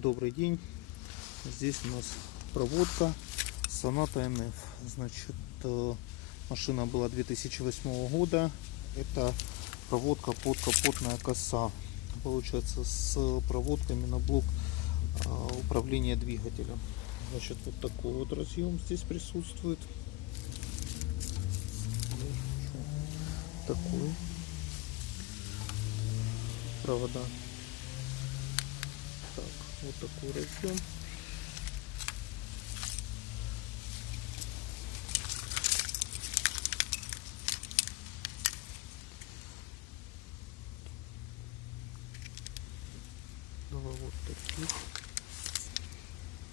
Добрый день. Здесь у нас проводка Sonata NF. Значит, машина была 2008 года. Это проводка подкапотная коса. Получается, с проводками на блок управления двигателем. Значит, вот такой вот разъем здесь присутствует. Такой. Провода. Так, вот такой разъем. Два вот таких.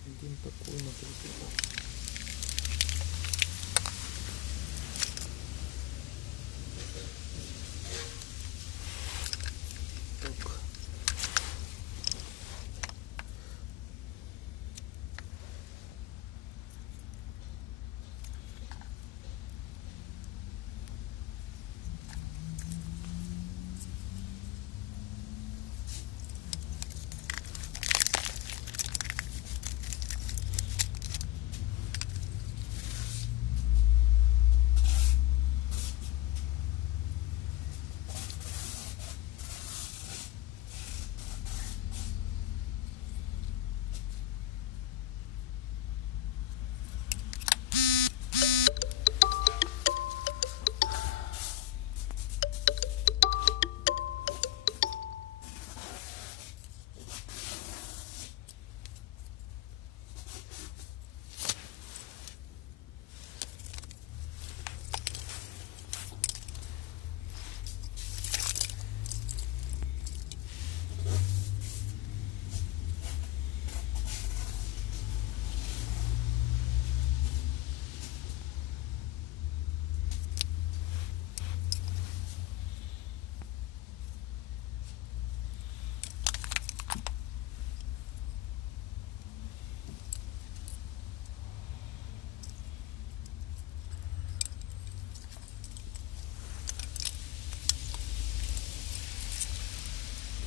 Один такой на 30.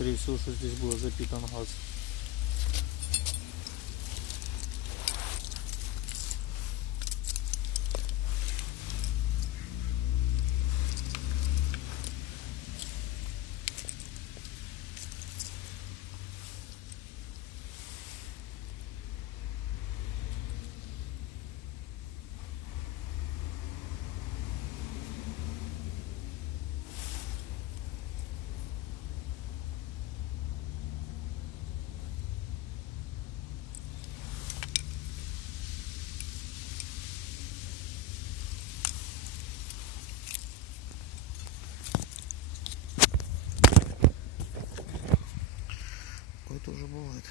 Скорее всего, что здесь был запитан газ. Такое тоже бывает.